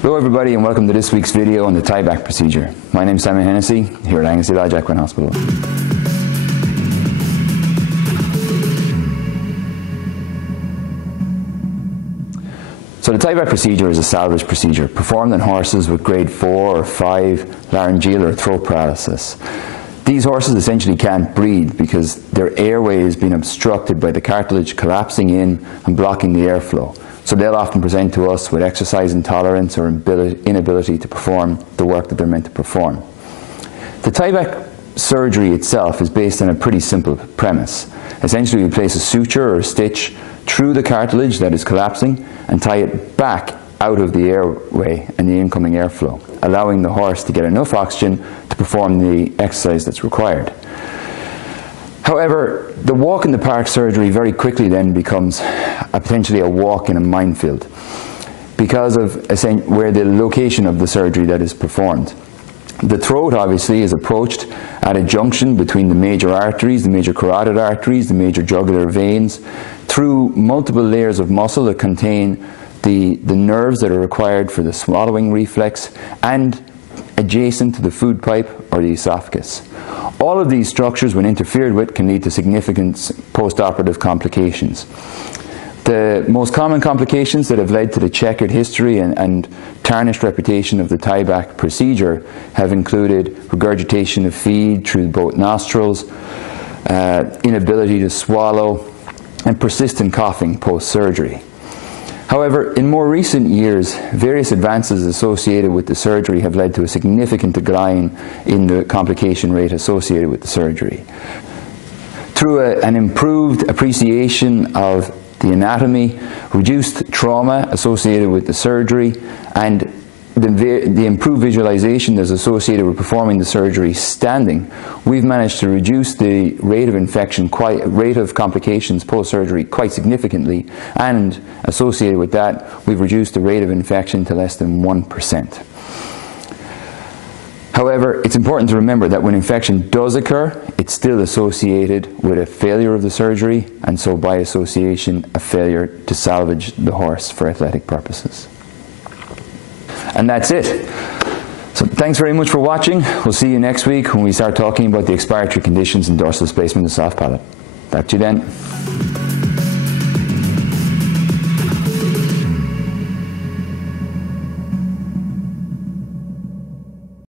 Hello everybody and welcome to this week's video on the tie-back procedure. My name is Simon Hennessy here at Angus Lodge Equine Hospital. So the tie-back procedure is a salvage procedure performed on horses with grade 4 or 5 laryngeal or throat paralysis. These horses essentially can't breathe because their airway has been obstructed by the cartilage collapsing in and blocking the airflow. So they'll often present to us with exercise intolerance or inability to perform the work that they're meant to perform. The tie-back surgery itself is based on a pretty simple premise. Essentially, we place a suture or a stitch through the cartilage that is collapsing and tie it back out of the airway and the incoming airflow, allowing the horse to get enough oxygen to perform the exercise that's required. However, the walk in the park surgery very quickly then becomes potentially a walk in a minefield because of where the location of the surgery that is performed. The throat obviously is approached at a junction between the major arteries, the major carotid arteries, the major jugular veins, through multiple layers of muscle that contain the nerves that are required for the swallowing reflex and adjacent to the food pipe or the esophagus. All of these structures, when interfered with, can lead to significant post-operative complications. The most common complications that have led to the checkered history and tarnished reputation of the tie-back procedure have included regurgitation of feed through both nostrils, inability to swallow, and persistent coughing post-surgery. However, in more recent years, various advances associated with the surgery have led to a significant decline in the complication rate associated with the surgery. Through an improved appreciation of the anatomy, reduced trauma associated with the surgery, and the improved visualization that's associated with performing the surgery standing, we've managed to reduce the rate of infection, rate of complications post-surgery quite significantly, and associated with that, we've reduced the rate of infection to less than 1%. However, it's important to remember that when infection does occur, it's still associated with a failure of the surgery, and so by association, a failure to salvage the horse for athletic purposes. And that's it. So thanks very much for watching. We'll see you next week when we start talking about the expiratory conditions in dorsal displacement of soft palate. Back to you then.